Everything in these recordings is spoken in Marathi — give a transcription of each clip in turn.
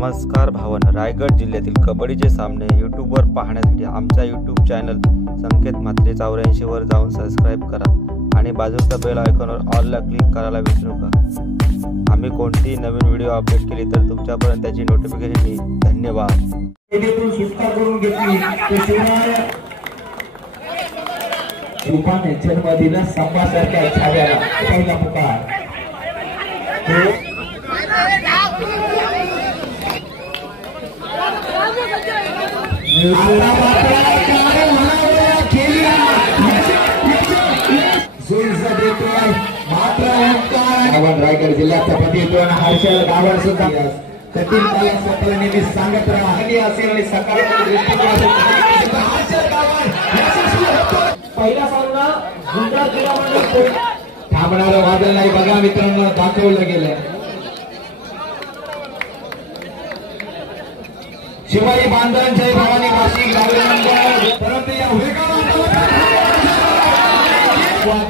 नमस्कार भावांनो, रायगड जिल्ह्यातील कबड्डीचे सामने यूट्यूबवर पाहण्यासाठी आमच्या यूट्यूब चॅनल संकेत म्हात्रे 84 वर जाऊन सबस्क्राइब करा आणि बाजूच्या बेल आयकॉनवर ऑलला क्लिक करायला विसरू नका। आम्ही कोणतीही नवीन व्हिडिओ अपडेट केली तर तुमच्यापर्यंत त्याची नोटिफिकेशन येईल। धन्यवाद। सुटका करून घेतली तो शिवपाने जन्म दिला संभासारख्या छाव्याला पहिला पुकार रायगड जिल्ह्याचा प्रतिनिधित्व हर्षल गावड सुद्धा कठीण काळात नेहमी सांगत राहा असेल आणि सकारात्मक दृष्टिकोन पहिला सामना गुंडा क्रीडामंडळ थांबणारं वादळ नाही बघा मित्रांनो, दाखवलं गेलंय। शिवाजी बांधण जय भवानी वाशी परंतु या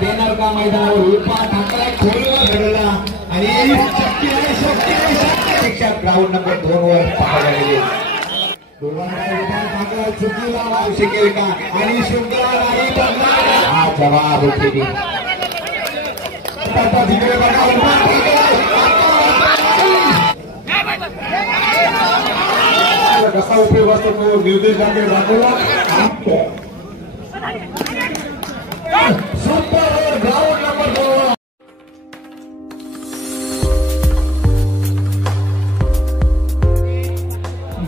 देणार का मैदानावर उल्पा ठाकरा खोलवर घडला आणि शक्ती ग्राउंड नंबर 2 वर पाहायला गेले। चुकीला वाव शिकेल का आणि शुक्ला नाही हा जवाब होती कसा उपयोग असतो तो निर्देश दाखवला। ग्राउंड नंबर 2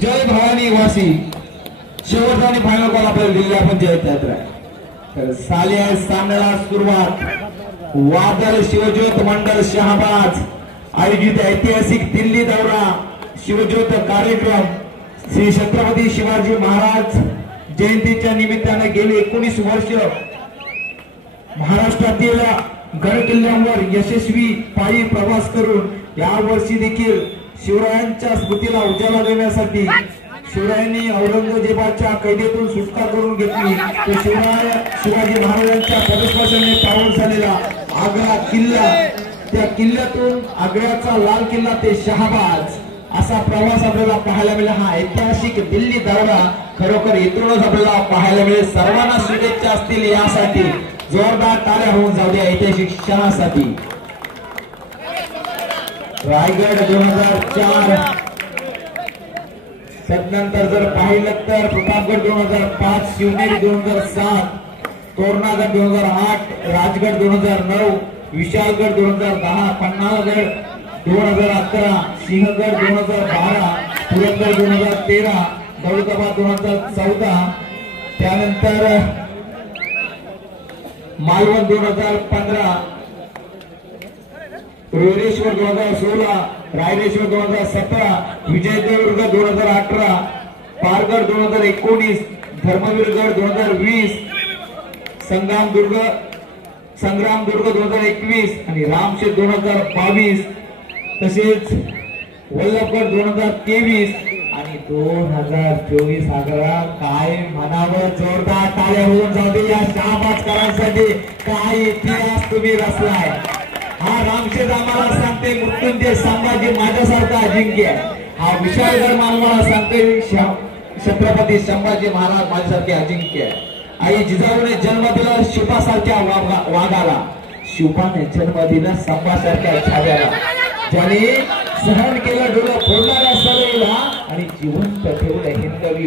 जय भवानी वासी शेवटचा आणि फायनल कॉल आपल्याला दिल्ली आपण जयत यात्रा तर साल्या सामन्याला सुरुवात वादळ शिवज्योत मंडळ शहाबाज आयोजित ऐतिहासिक दिल्ली दौरा शिवज्योत कार्यक्रम श्री छत्रपती शिवाजी महाराज जयंतीच्या निमित्ताने गेली 19 वर्ष महाराष्ट्रातील गड किल्ल्यांवर यशस्वी पायी प्रवास करून या वर्षी देखील शिवरायांच्या स्मृतीला उजाळा देण्यासाठी शिवरायांनी औरंगजेबाच्या कैदेतून सुटका करून घेतली तो शिवाजी महाराजांच्या पदस्पर्शाने पावन झालेला आग्रा किल्ला, त्या किल्ल्यातून आग्र्याचा लाल किल्ला ते शहाबाज असा प्रवास आपल्याला पाहायला मिळाला। हा ऐतिहासिक दिल्ली दौरा खरोखर इथूनच आपल्याला पाहायला मिळेल। सर्वांना शुभेच्छा असतील यासाठी जोरदार टाळ्या होऊन जाऊ द्या ऐतिहासिक क्षणासाठी। रायगड 2004 तदनंतर जर पाहिलं तर प्रतापगड 2005, शिवनेरी 2007, तोरणागड 2008, राजगड 2009, विशालगड 2010, पन्हाळगड 2011, सिंहगड 2012, पुरंदर 2013, दौलताबाद 2014, त्यानंतर मालवण 2015, रोरेश्वर 2016, रायरेश्वर 2017, विजयदुर्ग 2018, पारगड 2019, धर्मवीरगड 2020, संग्रामदुर्ग 2021 आणि रामशेत 2022, तसेच वल्लभगड 2023 आणि 2024 आग्रा। काय म्हणावं, जोरदार टाळ्या होऊन जाऊ दे या शहाबाजकरांसाठी। काय इतिहास तुम्ही रचलाय। हा रामशेत आम्हाला सांगते मृत्युंजय संभाजी माझ्यासारखा अजिंक्य, हा विशालगड मालवाडा सांगते छत्रपती संभाजी महाराज माझ्यासारखे अजिंक्य। आई जिजाऊने जन्म दिला शिवपासारख्या वाघाला, शिवपाने जन्म दिला संभासारख्या छाव्याला, ज्याने सहन केलं डोळं फोडणाऱ्या सदैला आणि जिवंत ठेवलं हिंदवी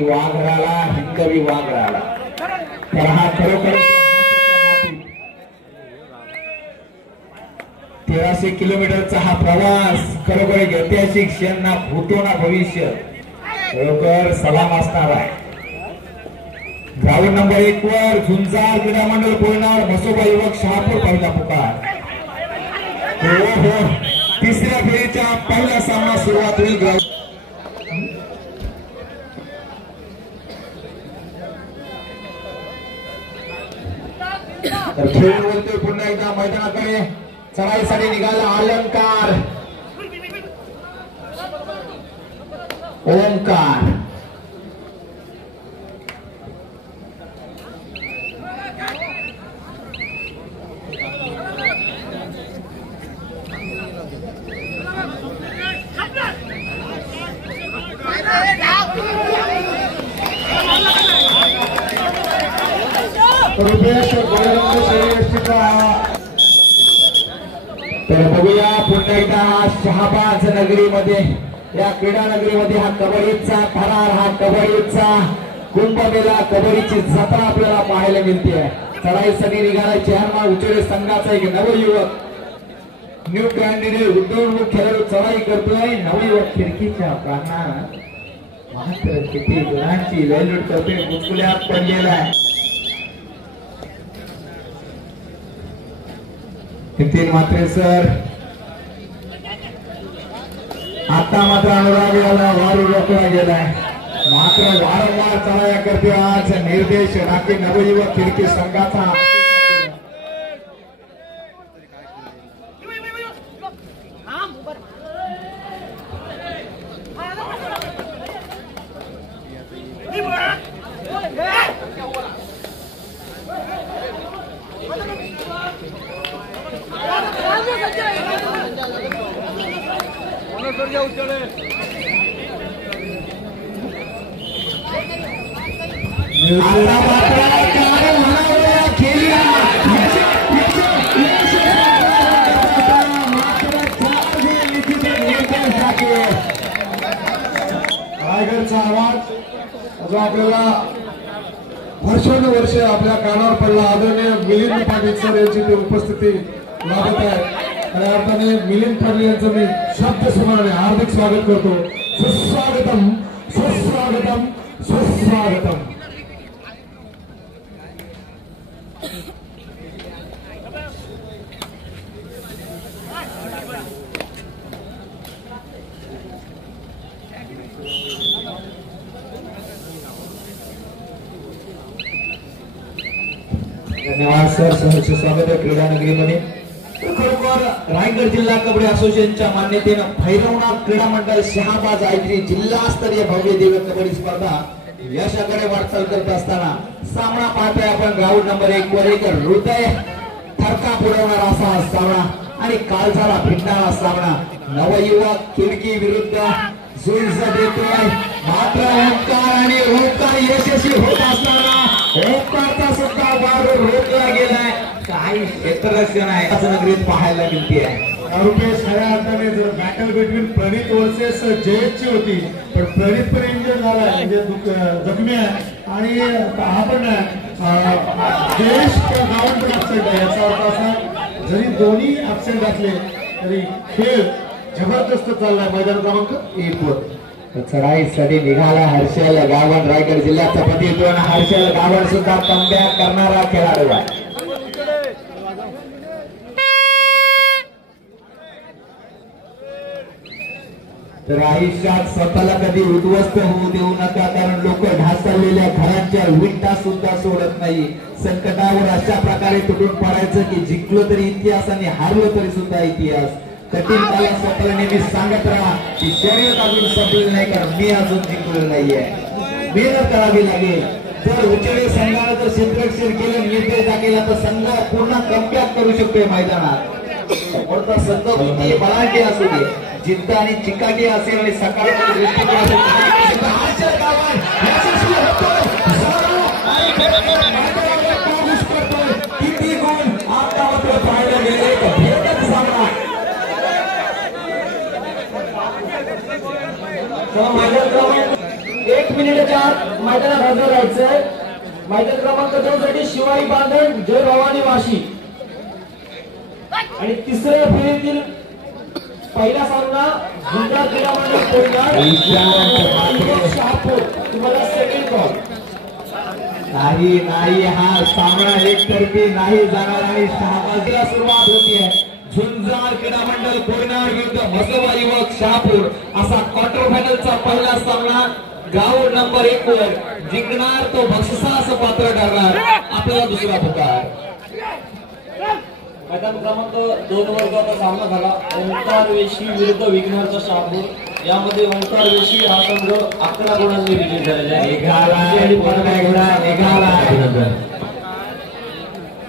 वाघराला। तर हा खरोखर 1300 किलोमीटरचा हा प्रवास खरोखर ऐतिहासिक क्षण ना भूतो ना भविष्य खरोखर सलाम असणार आहे। ग्राउंड नंबर 1 वर झुंजार क्रीडा मंडळ बोलणार मसोबा युवक शहापूर पहिला पुकार। तिसऱ्या फेरीच्या पहिला सामना सुरुवात होईल। तर खेळ बोलतोय पुन्हा एकदा मैदानाकडे चढाईसाठी निघाला अलंकार ओंकार। रुपेश गोळेरंग शरीरष्टीचा. तर बघूया पुन्हा एकदा शहाबाज नगरीमध्ये, या क्रीडा नगरीमध्ये हा कबड्डीचा थरार, हा कबड्डीचा कुंभमेळा, कबड्डीची जत्रा आपल्याला पाहायला मिळते. चढाईसाठी निघाला चेहरमान उचेडे संघाचा एक नवयुवक, न्यू कॅन्डिडेट उद्योन्मुख खेळाडू चढाई करतोय. नवयुवक खिडकीच्या प्राणात मात्र किती गुणांची लयलूट करतोय, मुचकुल्यात पडलेला आहे. नितीन म्हात्रे सर, आता मात्र अनुराग याला वारू रोखला गेलाय. मात्र वारंवार चढाया करते आज निर्देश राखी नवयुवक खिडकी संघाचा. आता मात्र रायगडचा आवाज जो आपल्याला वर्षानुवर्ष आपल्या कानावर पडला. आदरणीय मिलिंद पाटील सर यांची ती उपस्थिती लाभत आहे. आणि अर्थाने मिलिंद पाटील यांचं मी शब्द समाने हार्दिक स्वागत करतो. सुस्वागतम सुस्वागतम सुस्वागतम. धन्यवाद सर, सहर्ष स्वागत आहे क्रीडा नगरीमध्ये. खरोखर रायगड जिल्हा कबड्डी असोसिएशनच्या मान्यतेनं भैरवनाथ क्रीडा मंडळ शहाबाज आयत्री जिल्हास्तरीय भव्य दिव्य कबड्डी स्पर्धा यशाकडे वाटचाल करत असताना सामना पाहतोय आपण. ग्राउंड नंबर 1 वर एक हृदय थरका पुरवणारा असा सामना आणि काळजाला भिडणारा सामना. नवयुवक खिडकी विरुद्ध झुंज देतोय. मात्र ओंकार आणि ओंकार यशस्वी होत असताना ओंकारचा सुद्धा वार रोखला गेलाय. काही क्षेत्ररक्षण आहे असं नगरीत पाहायला मिळते आहे. रुपेश, खऱ्या अर्थाने जर बॅटल बिटवीन प्रणित वर्सेस जयेशची होती, पण प्रणित पण इंजर्ड झालाय, म्हणजे जखमी आहे. आणि हा पण जयेश गावात पण ऍबसेंट आहे. याचा अर्थ असा, जरी दोन्ही ऍबसेंट असले तरी खेळ जबरदस्त चाललाय मैदान क्रमांक 1 वर. चढाईसाठी निघाला हर्षल गावण. रायगड जिल्ह्याचा प्रतिनिधित्व हर्षल गावण सुद्धा कमबॅक करणारा खेळाडू आहे. तर आयुष्यात स्वतःला कधी उद्ध्वस्त होऊ देऊ नका, कारण लोक ढासळलेल्या घरांच्या विटा सुद्धा सोडत नाही. संकटावर अशा प्रकारे तुटून पडायचं की जिंकलो तरी इतिहास आणि हारलो तरी सुद्धा इतिहास. कठीण काळात स्वतःला नेहमी सांगत राहा की शर्यत अजून संपलेली नाही, कारण मी अजून जिंकलेलं नाहीये. मेहनत करावी लागेल. जर उचेडे संघाला जर क्षेत्ररक्षण केलं, निर्देश दाखवला तर संघ पूर्ण कमबॅक करू शकतोय मैदानात. समोरचा संघ किती बलाढ्य असू दे, जिद्द आणि चिकाटी असेल आणि सकारात्मक दृष्टिकोन असेल, किती गुण आता मात्र पाहायला गेले. भेटत सामना मैदान क्रमांक 1 मिनिटच्या आत मैदानात हजर राहायचंय. मैदान क्रमांक 2 साठी शिवाई बांधण, जय भवानी वाशी. आणि तिसऱ्या फेरीतील पहिला सामना गुजरात क्रीडा मंडळ शहापूर. तुम्हाला सेकंड कॉल. नाही हा सामना एकतर्फी नाही जाणार आणि शहाबाजला सुरुवात होतीये. झुंजार क्रीडा मंडळ कोयनाड विरुद्ध मसोबा युवक शहापूर असा क्वार्टर फायनलचा पहिला सामना. ग्राउंड नंबर 1 वर जिंकणार तो बक्षिसास पात्र ठरणार. आपल्याला दुसरा पुकार. मैदान क्रमांक 2 वर्गाचा सामना झाला. ओंकार वेशी विरुद्ध विघ्नरचा शहापूर. यामध्ये ओंकार वेशी हा संघ 11 गुणांनी विजयी झालेला आहे.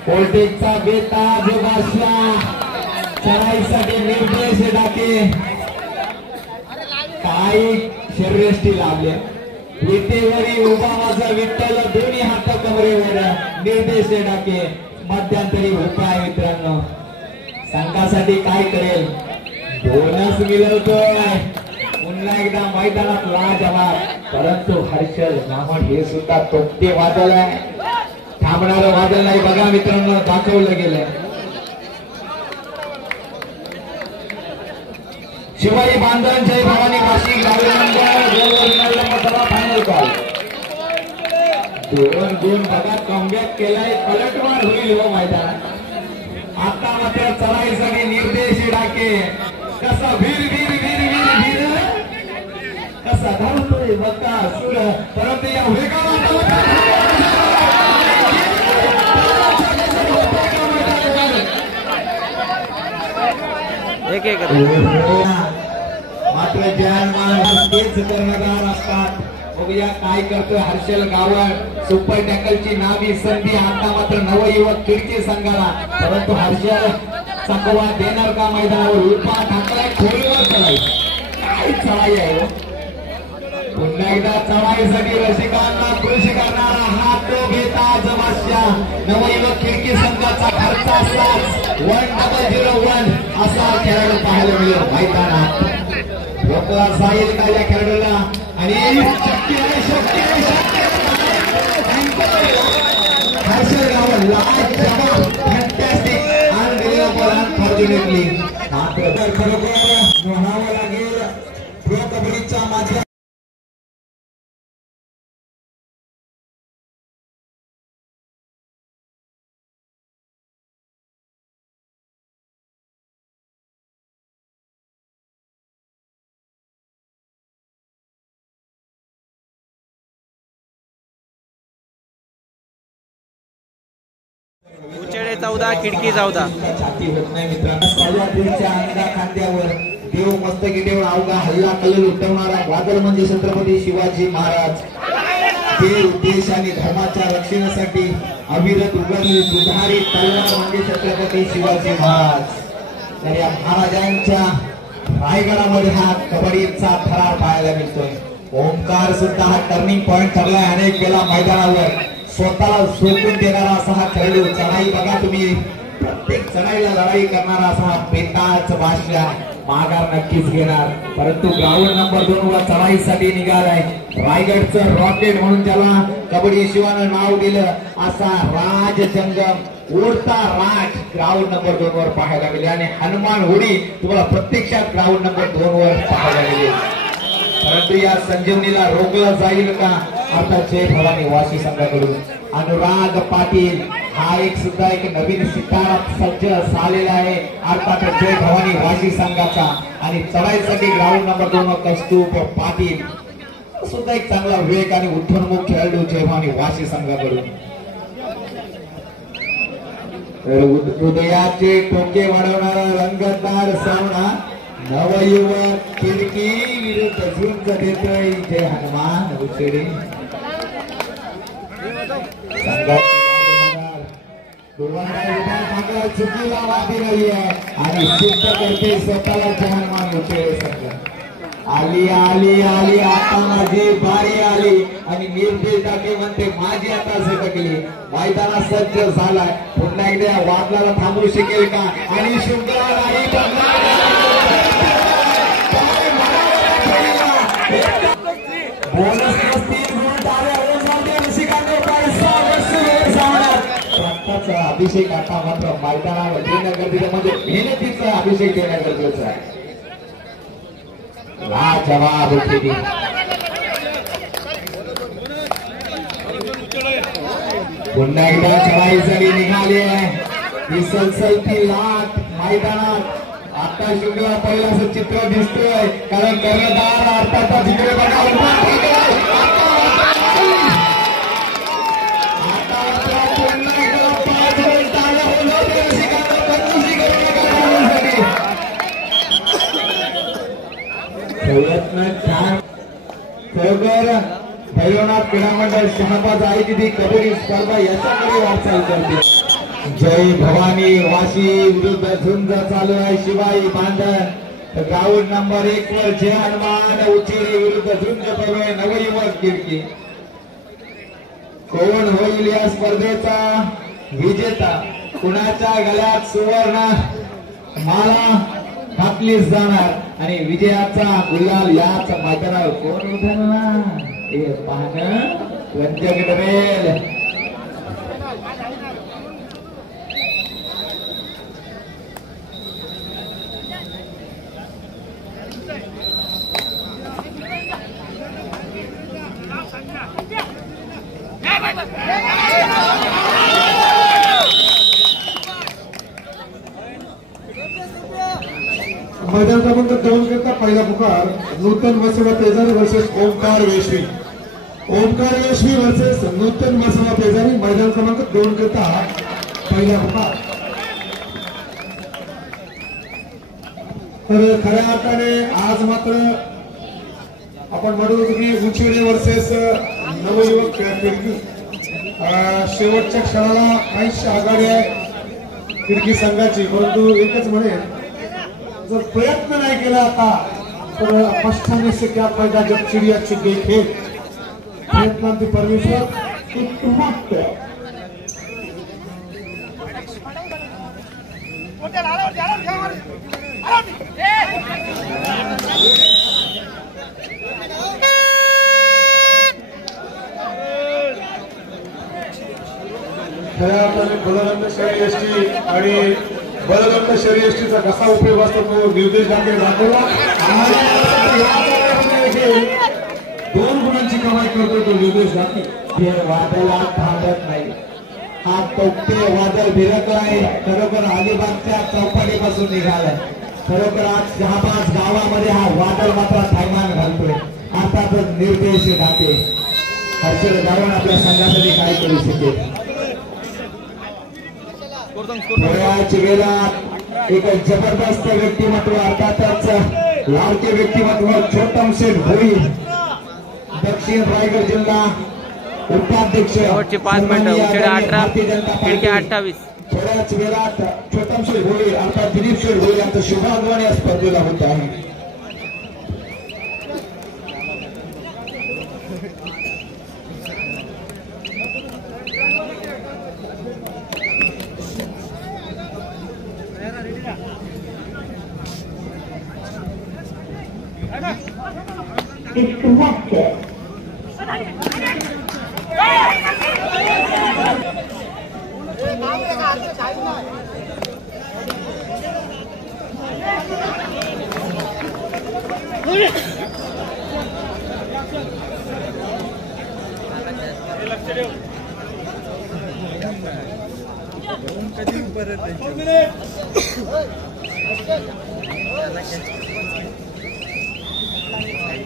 पोल्टेकचा बेताज बादशाह चढाईसाठी निर्देश टाके. काही शरीरयष्टी लाभले. विटेवरी उभा माझा विठ्ठल दोन्ही हात कमरेवर निर्देश डाके मध्यंतरी उपाय मित्रांनो संघासाठी काय करेल बोनस मिळवतोय पुन्हा एकदा मैदानात लाजवाब परंतु हर्षल नामण हे सुद्धा तोक्ते वादळ आहे थांबणारं वादळ नाही बघा मित्रांनो दाखवलं गेलंय शिवाजी बांधण जय भवानी वाशी फायनल कॉल 2 गुण बघा कमबॅक केलाय पलटवार होईल हो मैदानात आता मात्र चढाईसाठी निर्देश डाके कसा वीर वीर वीर वीर वीर कसा धावतोय बघा सुर परंतु या एक मात्र जानमान तेच कर्णधार असतात बघूया काय करतोय हर्षल गावड सुपर टॅकलची नावी संधी आता मात्र नवयुवक खिडकी संघाला परंतु हर्षल चकवा देणार का मैदानावर उपा टाकलाय खोलीवर चढाई काय चढाई आहे हो पुन्हा एकदा चढाईसाठी रसिकांना खुश करणारा हा तो घेता जमाशा नवयुवक खिडकी संघाचा घरचा साथ 1001 असा खेळाडू पाहायला मिळेल मैदानात लोकला जाईल का या खेळाडूला आणि शक्य आहे शक्य आहे शक्य हर्षल गावड लाईव्ह जवाब फॅन्टॅस्टिक अनबिलिव्हेबल अनफॉर्च्युनेटली मात्र खरोखर म्हणावं लागेल प्रो कबड्डीच्या माध्यमातून उचेडे 14 खिडकी 14 छाती होत नाही मित्रांनो सह्याद्रीच्या अंगा खांद्यावर देव मस्तकी देव अवघा हल्ला कलर उठवणारा वादळ म्हणजे छत्रपती शिवाजी महाराज देव देश आणि धर्माच्या रक्षणासाठी अविरत उभारलेली दुधारी तलवार म्हणजे छत्रपती शिवाजी महाराज तर या महाराजांच्या रायगडामध्ये हा कबड्डीचा थरार पाहायला मिळतोय ओंकार सुद्धा हा टर्निंग पॉइंट ठरलाय अनेक वेळा मैदानावर स्वतःला सोडून देणारा असा हा खेळाडू चढाई बघा तुम्ही प्रत्येक चढाईला लढाई करणारा असा बेताच भाषा माघार नक्कीच घेणार परंतु ग्राउंड नंबर 2 वर चढाईसाठी निघालाय रायगडचं रॉकेट म्हणून त्याला कबड्डी शिवानं नाव दिलं असा राज जंगम उडता राज ग्राउंड नंबर 2 वर पाहायला मिळेल आणि हनुमान होडी तुम्हाला प्रत्यक्षात ग्राउंड नंबर 2 वर पाहायला मिळेल परंतु या संजीवनीला रोखलं जाईल का अर्थात जय भवानी वाशी संघाकडून अनुराग पाटील हा एक सुद्धा एक नवीन सितारा सज्ज झालेला आहे अर्थात जय भवानी वाशी संघाचा आणि चढाईसाठी ग्राउंड नंबर 2 कौस्तुभ पाटील सुद्धा एक चांगला वेग आणि उठणमुख खेळाडू जय भवानी वाशी संघाकडून हृदयाचे टोके वाढवणारा रंगतदार सामना नवयुवक खिडकी विरुद्ध झुंज देतोय जय हनुमान उचेडे चुकीला वादी नाही आहे आणि सिद्ध करते स्वतःला जय हनुमान उचेडे संघ आली आली आली आता माझी बारी आली आणि निर्देश टाके म्हणते माझी आता झटकली मैदानात सज्ज झालाय पुन्हा एकदा वादळाला थांबवू शकेल का आणि शुभ्रा नाही बोनस 3 गुण टाळ्या रसिकांनो पैसा वसूल सामन्यात अभिषेक आता मात्र मैदानावर देणं गरजेचं म्हणजे मेहनतीचा अभिषेक देणं गरजेचं आहे लाजवाब होती पुन्हा एकदा चढाईसाठी निघाली आहे ही सलसलती लाट मैदानात आता शुक्रवार पहिला असं चित्र दिसतोय कारण कर्णधार अर्थात तिकडे बघा प्रयत्न छान खरोखर भैरवनाथ क्रीडा मंडळ शहाबाज आहे तिथे कबड्डी स्पर्धा याच्याकडे वाटचाल करते जय भवानी वाशी विरुद्ध झुंज चालू आहे शिवाई बांधण तर ग्राउंड नंबर 1 वर जय हनुमान उचेरे विरुद्ध झुंज पवळे नवयुवक किरकी. कोण होईल या स्पर्धेचा विजेता, कुणाच्या गळ्यात सुवर्ण माला घातली जाणार आणि विजयाचा गुलाल याच मैदानावर कोण उधळणार हे पाहणं वंचक ठरेल. मैदान क्रमांक 2 करता पहिला पुकार नूतन वसवा तेजारी वर्सेस ओमकार वेशवी. ओमकार वेशवी वर्सेस नूतन वसवा तेजारी मैदान क्रमांक 2 करता पहिला पुकार. तर खऱ्या अर्थाने आज मात्र आपण म्हणू की उंचीवडी वर्सेस नवयुवक किरकी शेवटच्या क्षणाला काहीशी आघाडी आहे किरकी संघाची. परंतु एकच म्हणेल, जर प्रयत्न नाही केला आता तर पछताने से क्या फायदा जब चिड़िया चुग गई खेत. प्रयत्नांती परमेश्वर उत्तम. खऱ्या अर्थाने बलवंत शरीर एसटी आणि बलवंत शरीर एसटीचा कसा उपयोग असतो तो निर्देश दाखवला. 2 गुणांची कमाई करतो तो निर्देश दाखवला. वादळात थांबत नाही. हा तोक्ते वादळ भिरकलाय. खरोखर अलिबागच्या चौपाटीपासून निघालाय. खरोखर आज जहाबाज गावामध्ये हा वादळ मात्र थैमान घालतोय. अर्थातच निर्देश दाते हर्षद गावण आपल्या संघासाठी काय करू शकेल. थोड्याच वेळात एक जबरदस्त व्यक्तिमत्व, अर्थातच लाडके व्यक्तिमत्व छोटम शेठ भोई, दक्षिण रायगड जिल्हा उपाध्यक्ष 5 मिनिटं उशिरा 18 खिडकी 28. थोड्याच वेळात छोटम शेठ भोई अर्थात दिलीप शेठ भोई यांचं शुभागमन या स्पर्धेला होत आहे.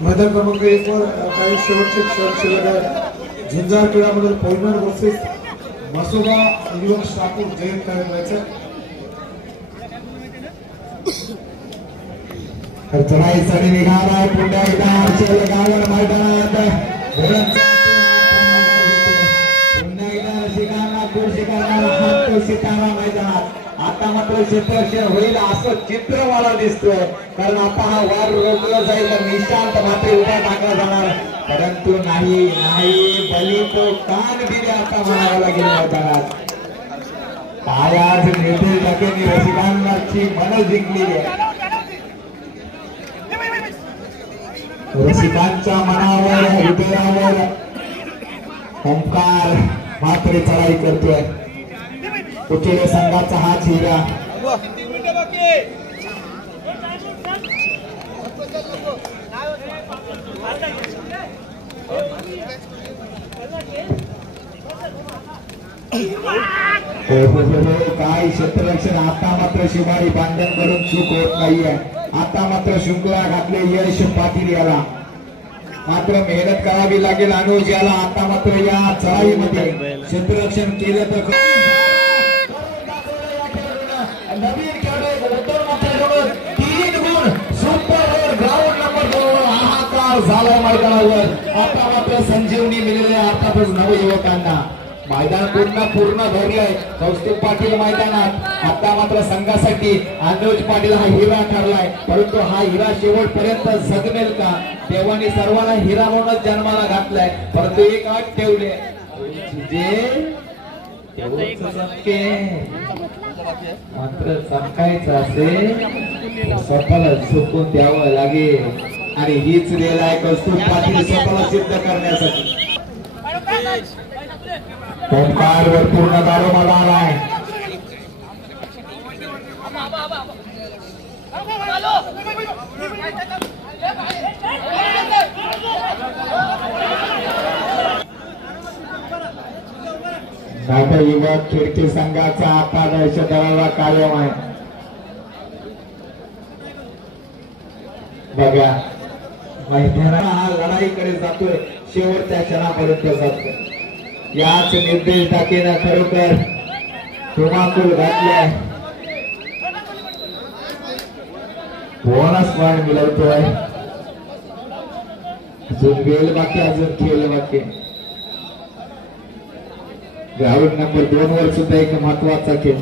मैदान क्रमांक 1 वर काही शेवटचे क्षण शिल्लक आहे. झुंजार क्रीडामधील पवनार वर्सेस मसोबा युवक ठाकूर जयंत काय करायचं. तर चढाईसाठी निघालाय पुन्हा एकदा हर्षल गावण मैदानात. पुन्हा एकदा शिकांना खुर्शिकांना सितारा मैदानात. आता मात्र क्षेत्ररक्षण होईल असं चित्र मला दिसतोय. कारण आता हा वार रोखला जाईल तर निशांत मात्र उभा टाकला जाणार. परंतु नाही बली तो कान दिले आता म्हणावं लागेल मैदानात. काय आज निर्देश टाकेनी रसिकांची मन जिंकलेली आहे. रसिकांच्या मनावर हृदयावर ओंकार मात्र चढाई करतोय. उचेले संघाचा हा हिरा. काय क्षेत्ररक्षण. आता मात्र शिवारी पांड्यांकडून चूक होत नाहीये. आता मात्र शृंखला घातले यश पाटील याला. मात्र मेहनत करावी लागेल अनुज याला. आता मात्र या चढाईमध्ये क्षेत्ररक्षण केलं तर नवीन खेळाडू 3 गुण सुपर ग्राउंड नंबर 2 हाहाकार झाला मैदानावर. आता मात्र संजीवनी मिळाली अर्थातच नवयुवकांना. मैदान पूर्ण भरलंय. कौस्तुभ पाटील मैदानात. आता मात्र संघासाठी अनुज पाटील हा हिरा ठरलाय, परंतु हा हिरा शेवटपर्यंत जगमेल का? देवाने सर्वांना हिरा म्हणूनच जन्माला घातलाय, परंतु एक अट ठेवले मात्र चमकायचं असेल स्वतःला झुकून द्यावं लागेल. आणि हीच वेळ आहे कौस्तुभ पाटील स्वतःला सिद्ध करण्यासाठी. ओंकारवर पूर्ण दारोमदार आलाय. युवक खिडकी संघाचा आता दहशतवादाला कायम आहे. बघा मैदानात हा लढाईकडे जातोय, शेवटच्या क्षणापर्यंत जातोय. याच निर्देश टाकेनं खरोखर धुमाकूळ घातलाय. बोनस पॉइंट मिळवतोय. अजून वेळ बाकी, अजून खेळ बाकी. ग्राउंड नंबर 2 वर सुद्धा एक महत्वाचा खेळ.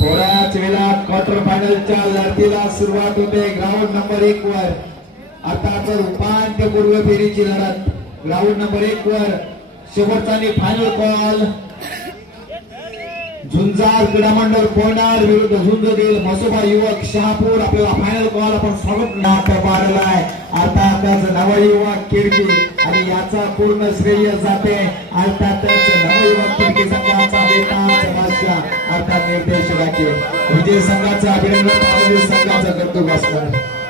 थोड्याच वेळात क्वार्टर फायनलच्या लढतीला सुरुवात होते. ग्राउंड नंबर 1 वर अर्थात उपांत्यपूर्व फेरीची लढत. ग्राउंड नंबर 1 वर शेवटचा आणि फायनल कॉल. झुंजार क्रीडा मंडळ कोणार विरुद्ध झुंजदेव मसोबा युवक शहापूर. आपल्याला फायनल कॉल आपण स्वागत पाडलाय. अर्थातच नवयुवक खिडकी आणि याचा पूर्ण श्रेय जाते अर्थातच नवयुवक खिडकी संघाचा बेताज बादशाह अर्थात निर्देशकाचे. विजय संघाचं अभिनंदन, संघाचं कौतुक असणार.